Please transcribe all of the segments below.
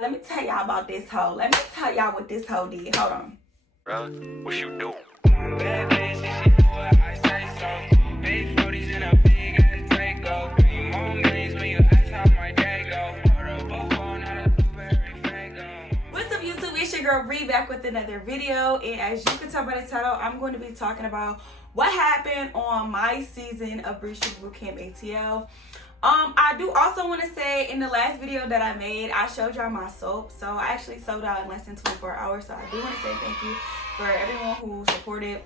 Let me tell y'all about this hoe. Let me tell y'all what this hoe did. Hold on. Bro, what you do? What's up, YouTube? It's your girl Bree back with another video, and as you can tell by the title, I'm going to be talking about what happened on my season of Bree's Bootcamp ATL. I do also want to say in the last video that I made, I showed y'all my soap. So I actually sold out in less than 24 hours. So I do want to say thank you for everyone who supported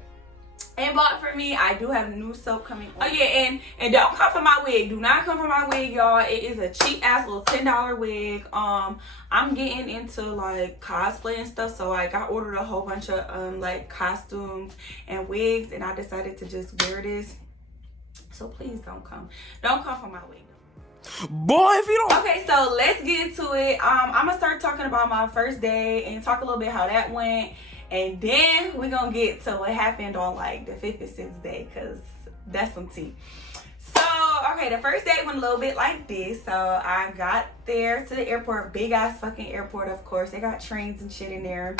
and bought for me. I do have new soap coming. Oh yeah, and don't come for my wig. Do not come for my wig, y'all. It is a cheap ass little $10 wig. I'm getting into like cosplay and stuff, so like I ordered a whole bunch of like costumes and wigs, and I decided to just wear this. So please don't come for my wig. Boy, if you don't. Okay, so let's get into it. I'm gonna start talking about my first day and talk a little bit how that went, and then we're gonna get to what happened on like the 5th and 6th day, because that's some tea. So okay, the first day went a little bit like this. So I got there to the airport, big ass fucking airport, of course. They got trains and shit in there.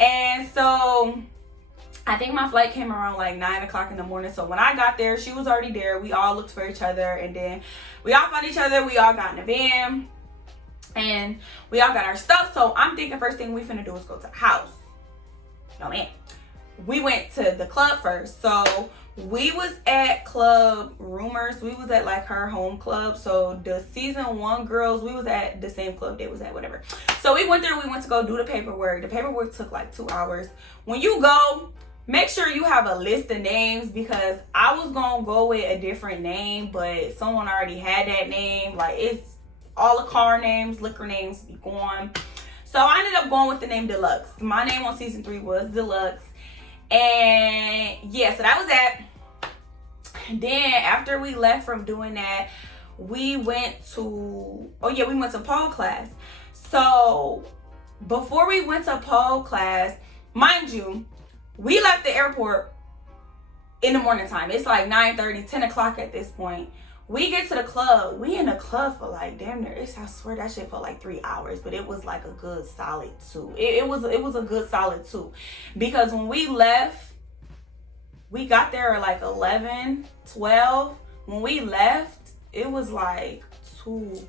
And so I think my flight came around like 9 o'clock in the morning. So when I got there, she was already there. We all looked for each other, and then we all found each other. We all got in the van and we all got our stuff. So I'm thinking first thing we finna do is go to the house. No man. We went to the club first. So we was at Club Rumors. We was at like her home club. So the season 1 girls, we was at the same club they was at, whatever. So we went there. We went to go do the paperwork. The paperwork took like 2 hours. When you go, make sure you have a list of names, because I was gonna go with a different name, but someone already had that name. Like, it's all the car names, liquor names be gone. So I ended up going with the name Deluxe. My name on season 3 was Deluxe. And yeah, so that was that. Then after we left from doing that, we went to, we went to pole class. So before we went to pole class, mind you, we left the airport in the morning time. It's like 9:30, 10 o'clock at this point. We get to the club. We in the club for like damn near, I swear that shit felt like 3 hours, but it was like a good solid 2. It was a good solid 2. Because when we left, we got there at like 11, 12. When we left, it was like 2.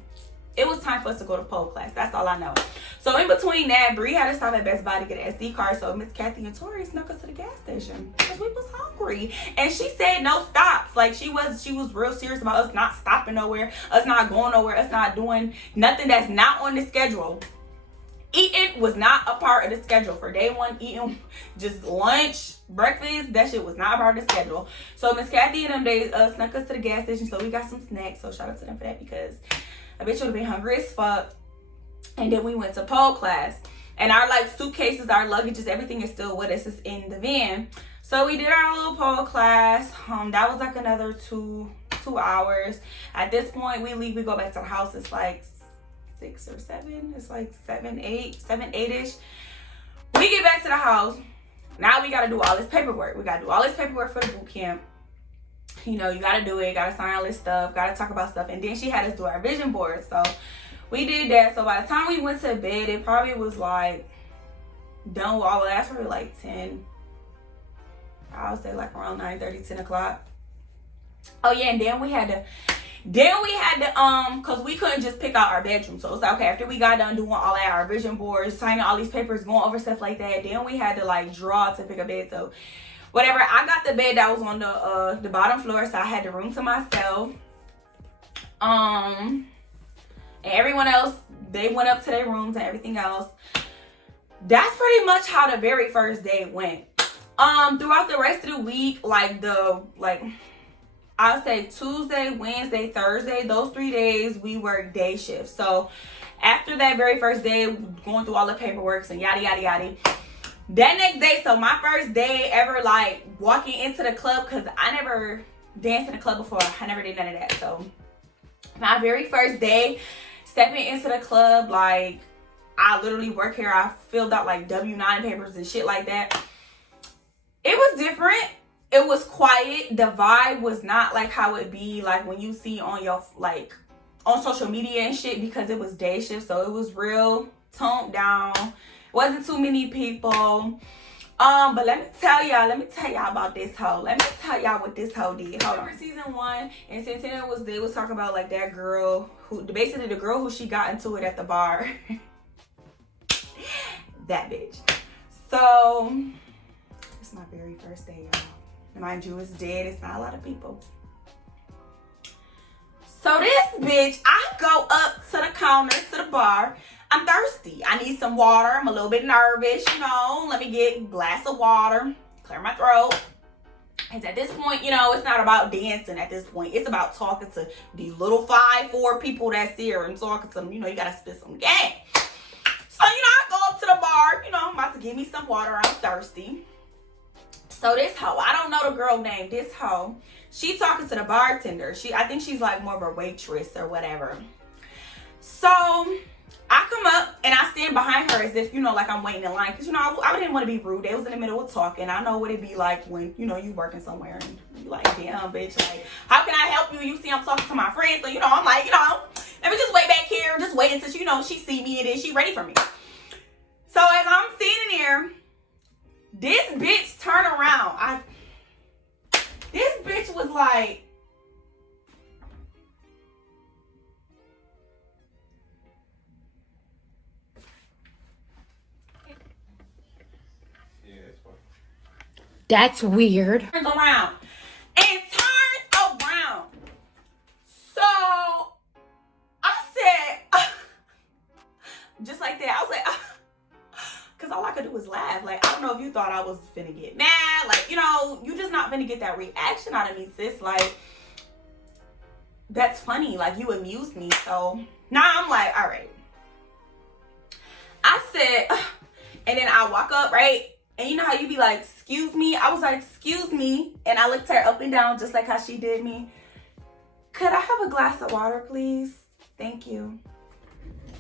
It was time for us to go to pole class. That's all I know. So in between that, Bree had to stop at Best Buy to get an SD card. So Miss Kathy and Tori snuck us to the gas station because we was hungry. And she said no stops. Like she was real serious about us not stopping nowhere, us not going nowhere, us not doing nothing that's not on the schedule. Eating was not a part of the schedule. For day 1, eating just lunch, breakfast, that shit was not a part of the schedule. So Miss Kathy and them, they snuck us to the gas station. So we got some snacks. So shout out to them for that, because I bet you would have been hungry as fuck. And then we went to pole class. And our like suitcases, our luggages, everything is still with us. It's in the van. So we did our little pole class. That was like another two hours. At this point, we leave, we go back to the house. It's like 6 or 7. It's like 7, 8-ish. We get back to the house. Now we gotta do all this paperwork. We gotta do all this paperwork for the boot camp. You know, you gotta do it, gotta sign all this stuff, gotta talk about stuff. And then she had us do our vision board. So we did that. So by the time we went to bed, it probably was like done with all of that. Probably like 10, I would say like around 9:30, 10 o'clock. Oh yeah, and then we had to because we couldn't just pick out our bedroom. So it's like, okay, after we got done doing all that, our vision boards, signing all these papers, going over stuff like that, then we had to like draw to pick a bed. So whatever, I got the bed that was on the bottom floor, so I had the room to myself. And everyone else, they went up to their rooms and everything else. That's pretty much how the very first day went. Throughout the rest of the week, I'll say Tuesday, Wednesday, Thursday, those 3 days we worked day shifts. So after that very first day, going through all the paperwork and yada yada yada, that next day, so my first day ever like walking into the club, because I never danced in a club before. I never did none of that. So my very first day stepping into the club, like I literally work here. I filled out like W-9 papers and shit like that. It was different. It was quiet. The vibe was not like how it be like when you see on your like on social media and shit, because it was day shift. So it was real toned down. Wasn't too many people. But let me tell y'all about this hoe. Let me tell y'all what this hoe did. Hold on. Season 1, and Santana they was talking about like that girl who, basically the girl who she got into it at the bar. That bitch. So it's my very first day, y'all. Mind you, it's dead. It's not a lot of people. So this bitch, I go up to the counter, to the bar. I'm thirsty. I need some water. I'm a little bit nervous, you know. Let me get a glass of water, clear my throat. And at this point, you know, it's not about dancing at this point. It's about talking to these little 5'4" people that's here and talking to them. You know, you got to spit some game. So, you know, I go up to the bar. You know, I'm about to give me some water. I'm thirsty. So this hoe, I don't know the girl name. This hoe, she talking to the bartender. I think she's like more of a waitress or whatever. So I come up and I stand behind her as if, you know, like I'm waiting in line. Because, you know, I didn't want to be rude. They was in the middle of talking. I know what it'd be like when, you know, you working somewhere and you like, damn, bitch, like, how can I help you? You see I'm talking to my friend. So, you know, I'm like, you know, let me just wait back here. Just wait until, you know, she see me and then she ready for me. So as I'm standing there, this bitch turn around. This bitch was like, that's weird. Turns around. And turns around. So I said, just like that, I was like, because all I could do was laugh. Like, I don't know if you thought I was finna get mad. Like, you know, you just not finna get that reaction out of me, sis. Like, that's funny. Like, you amused me. So now I'm like, all right. I said, and then I walk up, right? And you know how you be like, excuse me? I was like, excuse me. And I looked her up and down just like how she did me. Could I have a glass of water, please? Thank you.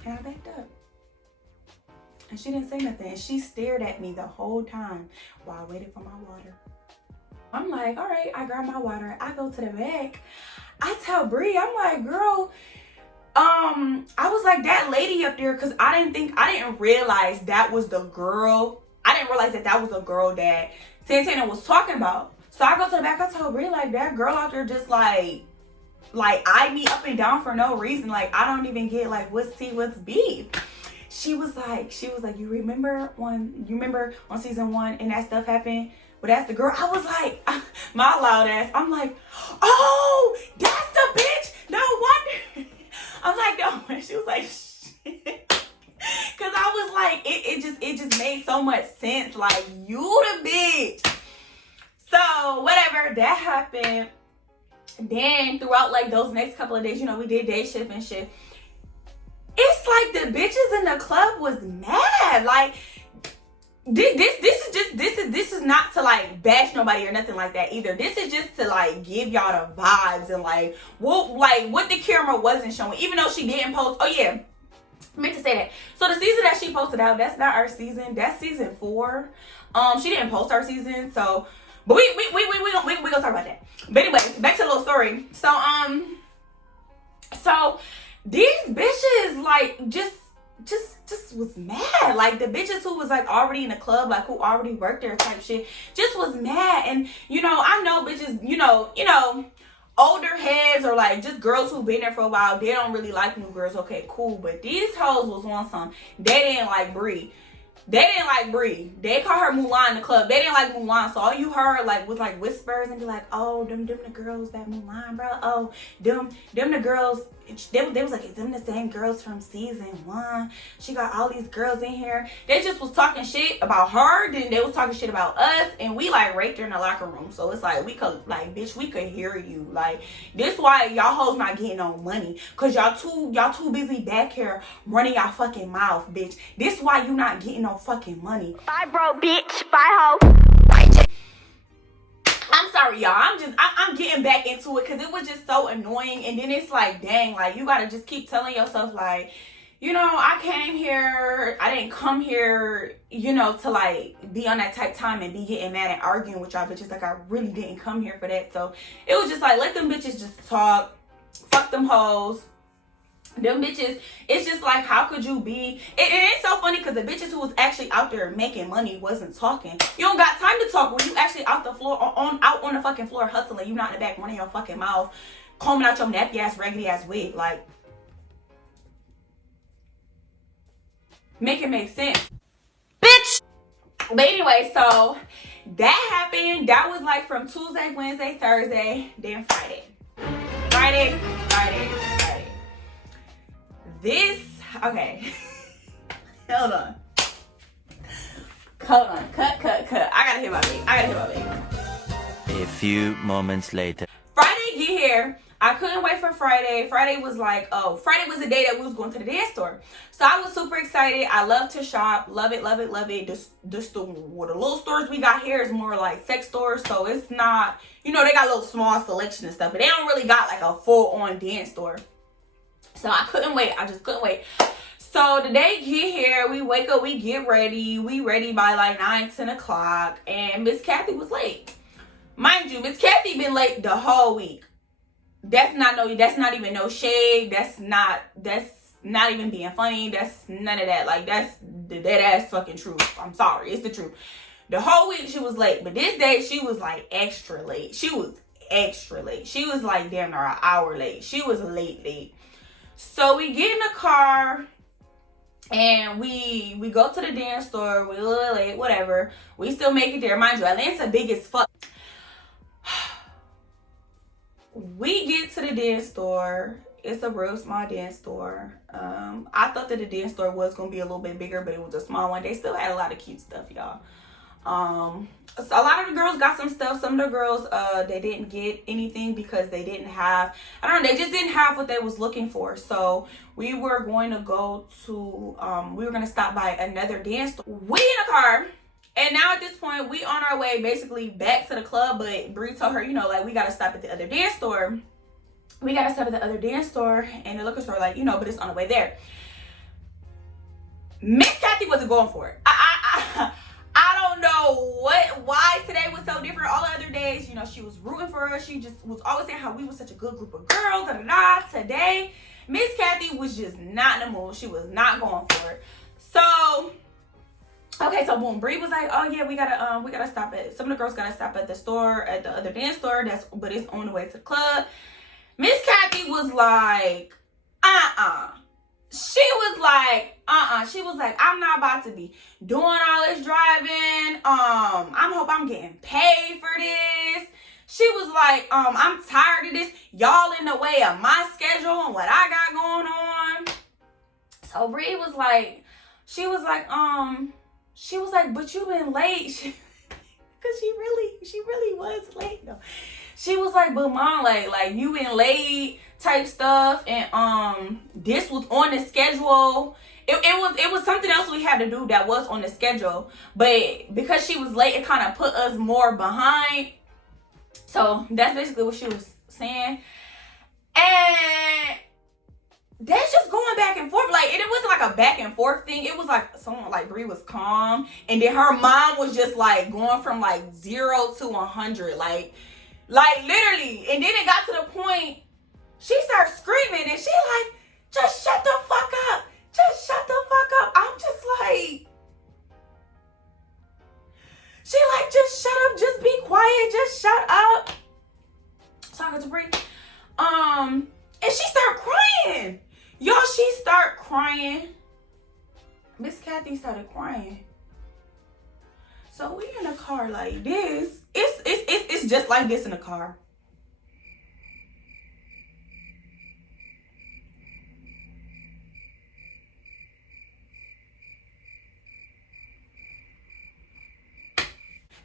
And I backed up. And she didn't say nothing. And she stared at me the whole time while I waited for my water. I'm like, all right, I grab my water. I go to the back. I tell Bree, I'm like, girl, I was like, that lady up there, because I didn't realize that was the girl. I didn't realize that was the girl that Santana was talking about. So I go to the back. I told Bree, like, that girl out there just like eyed me up and down for no reason. Like, I don't even get like what's tea, what's beef. She was like, you remember on season 1 and that stuff happened? But that's the girl. I was like, my loud ass. I'm like, oh, that's the bitch. No wonder. I'm like, no. And she was like, shit. Cause I was like, it just made so much sense. Like, you the bitch. So whatever, that happened. Then throughout like those next couple of days, you know, we did day shift and shit. It's like the bitches in the club was mad. Like, this is not to like bash nobody or nothing like that either. This is just to like give y'all the vibes and like what the camera wasn't showing. Even though she didn't post. Oh yeah, I meant to say that. So the season that she posted out, that's not our season. That's season 4. She didn't post our season, so but we gonna talk about that. But anyway, back to the little story. So these bitches like just was mad. Like, the bitches who was like already in the club, like who already worked there type shit, just was mad. And you know, I know bitches, you know, older heads or like just girls who've been there for a while, they don't really like new girls. Okay, cool. But these hoes was on some, they didn't like Bree. They call her Mulan in the club. They didn't like Mulan. So all you heard like was like whispers and be like, oh, them the girls that Mulan, bro. Oh, them the girls. They was like, is them the same girls from season 1? She got all these girls in here. They just was talking shit about her. Then they was talking shit about us. And we like right there in the locker room. So it's like, we could like, bitch, we could hear you. Like, this why y'all hoes not getting no money. Cause y'all too busy back here running y'all fucking mouth, bitch. This why you not getting no fucking money. Bye, bro, bitch. Bye, hoe. I'm sorry, y'all. I'm getting back into it because it was just so annoying. And then it's like, dang, like, you got to just keep telling yourself, like, you know, I came here. I didn't come here, you know, to, like, be on that type time and be getting mad and arguing with y'all bitches. Like, I really didn't come here for that. So, it was just like, let them bitches just talk. Fuck them hoes. Them bitches, it's just like, how could you be? It's so funny because the bitches who was actually out there making money wasn't talking. You don't got time to talk when you actually out the floor, out on the fucking floor hustling. You not in the back running your fucking mouth, combing out your nappy ass, raggedy ass wig. Like, make it make sense, bitch. But anyway, so that happened. That was like from Tuesday, Wednesday, Thursday, then Friday. This, okay. Hold on. Cut. I gotta hit my baby. A few moments later. Friday get here. I couldn't wait for Friday. Friday was like, oh, Friday was the day that we was going to the dance store. So I was super excited. I love to shop. Love it. The little stores we got here is more like sex stores. So it's not, you know, they got a little small selection and stuff, but they don't really got like a full-on dance store. So I couldn't wait. I just couldn't wait. So the day get here, we wake up, we get ready. We ready by like 9, 10 o'clock. And Miss Kathy was late. Mind you, Miss Kathy been late the whole week. That's not even no shade. That's not even being funny. That's none of that. Like, that's the dead ass fucking truth. I'm sorry. It's the truth. The whole week she was late. But this day she was like extra late. She was like damn near an hour late. She was late. So we get in the car and we go to the dance store. We're a little late, whatever. We still make it there. Mind you, Atlanta big as fuck. We get to the dance store. It's a real small dance store. I thought that the dance store was going to be a little bit bigger, but it was a small one. They still had a lot of cute stuff, y'all. So a lot of the girls got some stuff. Some of the girls, they didn't get anything because they didn't have, I don't know, they just didn't have what they was looking for. So we were going to go to, we were going to stop by another dance store. We in a car. And now at this point, we on our way basically back to the club. But Bree told her, you know, like, we got to stop at the other dance store. And the liquor store, like, you know, but it's on the way there. Miss Kathy wasn't going for it. I don't know why today was so different. All the other days, you know, she was rooting for us. She just was always saying how we were such a good group of girls. Today, Miss Kathy was just not in the mood. She was not going for it. So, okay, so boom, Bree was like, oh yeah, we gotta stop at, some of the girls gotta stop at the store, at the other dance store, but it's on the way to the club. Miss Kathy was like, she was like, I'm not about to be doing all this driving. I hope I'm getting paid for this. She was like, I'm tired of this. Y'all in the way of my schedule and what I got going on. So Bree was like, she was like, but you been late. Cause she really was late though. She was like, but mom, like you been late type stuff, and this was on the schedule. It was something else we had to do that was on the schedule, but because she was late, it kind of put us more behind. So that's basically what she was saying, and that's just going back and forth. Like, it wasn't like a back and forth thing. It was like someone, like, Bree was calm, and then her mom was just like going from like 0 to 100, like literally. And then it got to the point she started screaming, and she like, just shut the fuck up. Just shut the fuck up. I'm just like, she like, just shut up. Just be quiet. Just shut up. Talking to Bree. And she started crying. Y'all, she started crying. Miss Kathy started crying. So we in a car like this. It's just like this in the car.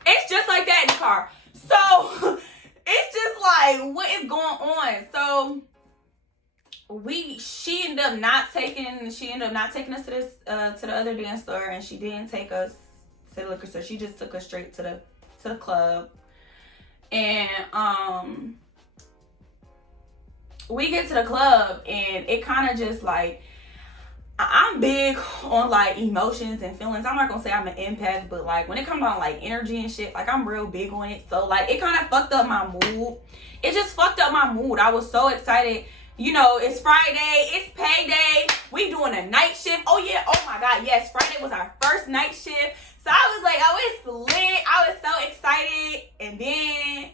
It's just like that in the car. So it's just like, what is going on? So she ended up not taking us to this to the other dance store, and she didn't take us to the liquor store. She just took us straight to the club. And we get to the club, and it kind of just like, I'm big on like emotions and feelings. I'm not gonna say I'm an empath, but like when it comes on like energy and shit, like I'm real big on it. So like it kind of fucked up my mood. It just fucked up my mood. I was so excited. you know, it's Friday, it's payday, we doing a night shift. Oh yeah, oh my God, yes, Friday was our first night shift. So I was like, oh, it's lit. I was so excited. And then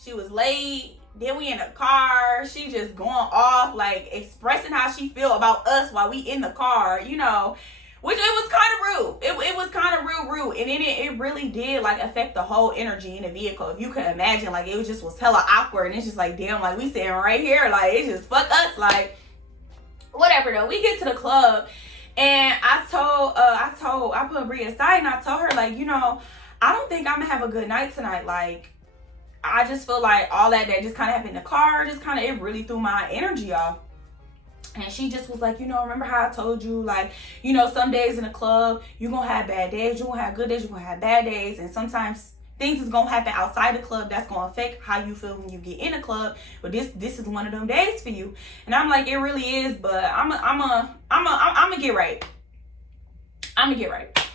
she was late. Then we in the car. She just going off, like expressing how she feel about us while we in the car, you know. Which it was kind of rude. It was kind of real rude. And then it really did like affect the whole energy in the vehicle. If you could imagine, like it was hella awkward. And it's just like, damn, like we sitting right here. Like it's just fuck us. Like whatever though. We get to the club and I put Bria aside and I told her like, you know, I don't think I'm gonna have a good night tonight. Like I just feel like all that just kind of happened in the car. Just kind of, it really threw my energy off. And she just was like, you know, remember how I told you, like, you know, some days in the club, you're going to have bad days. You're going to have good days. You're going to have bad days. And sometimes things is going to happen outside the club that's going to affect how you feel when you get in the club. But this is one of them days for you. And I'm like, it really is. But I'm going to get right. I'm going to get right.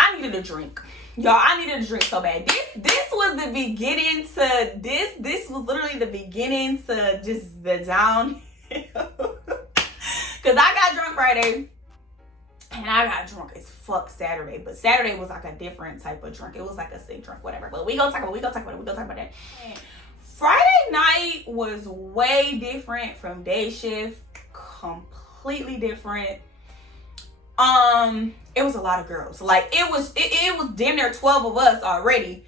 I needed a drink. Y'all, I needed a drink so bad. This was the beginning to, this was literally the beginning to just the downhill. Because I got drunk Friday and I got drunk as fuck Saturday. But Saturday was like a different type of drunk. It was like a sick drunk, whatever. But we gonna talk about that. Friday night was way different from day shift. Completely different. It was a lot of girls. Like it was damn near 12 of us already.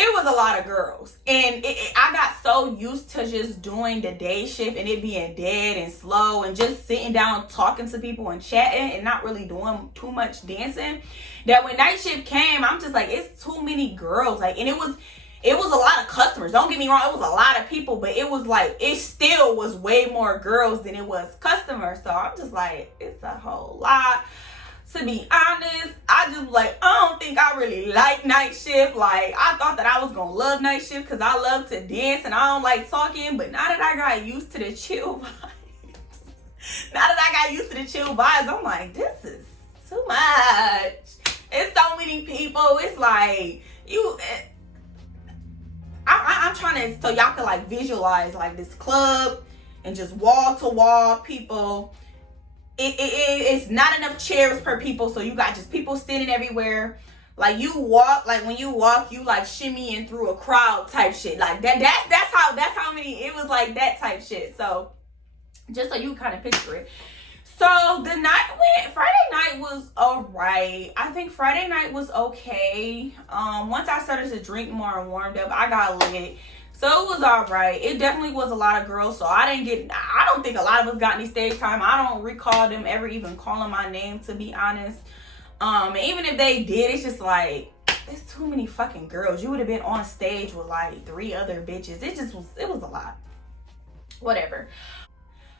It was a lot of girls. And I got so used to just doing the day shift and it being dead and slow and just sitting down talking to people and chatting and not really doing too much dancing, that when night shift came, I'm just like, it's too many girls. Like, and it was a lot of customers. Don't get me wrong, it was a lot of people, but it was like, it still was way more girls than it was customers. So I'm just like, it's a whole lot. To be honest, I just like, I don't think I really like night shift. Like, I thought that I was going to love night shift because I love to dance and I don't like talking. But now that I got used to the chill vibes, I'm like, this is too much. It's so many people. It's like, I'm trying to, so y'all can like visualize like this club and just wall to wall people. It's not enough chairs per people, so you got just people standing everywhere. Like you walk, like when you walk, you like shimmying through a crowd type shit. Like that's how many, it was like that type shit. So just so you kind of picture it. So Friday night was alright. I think Friday night was okay. Once I started to drink more and warmed up, I got lit. So it was all right. It definitely was a lot of girls. So I don't think a lot of us got any stage time. I don't recall them ever even calling my name, to be honest. And even if they did, it's just like, there's too many fucking girls. You would have been on stage with like 3 other bitches. It was a lot. Whatever.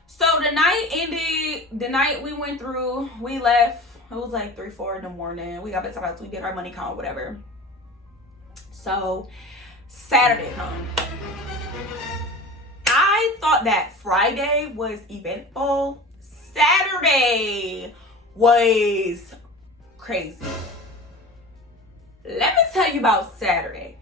So the night ended. The night we went through, we left. It was like 3, 4 in the morning. We got back to our house. We did our money count, whatever. So Saturday home. I thought that Friday was eventful. Saturday was crazy. Let me tell you about Saturday.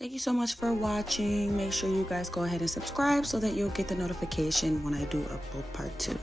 Thank you so much for watching. Make sure you guys go ahead and subscribe so that you'll get the notification when I do upload part 2.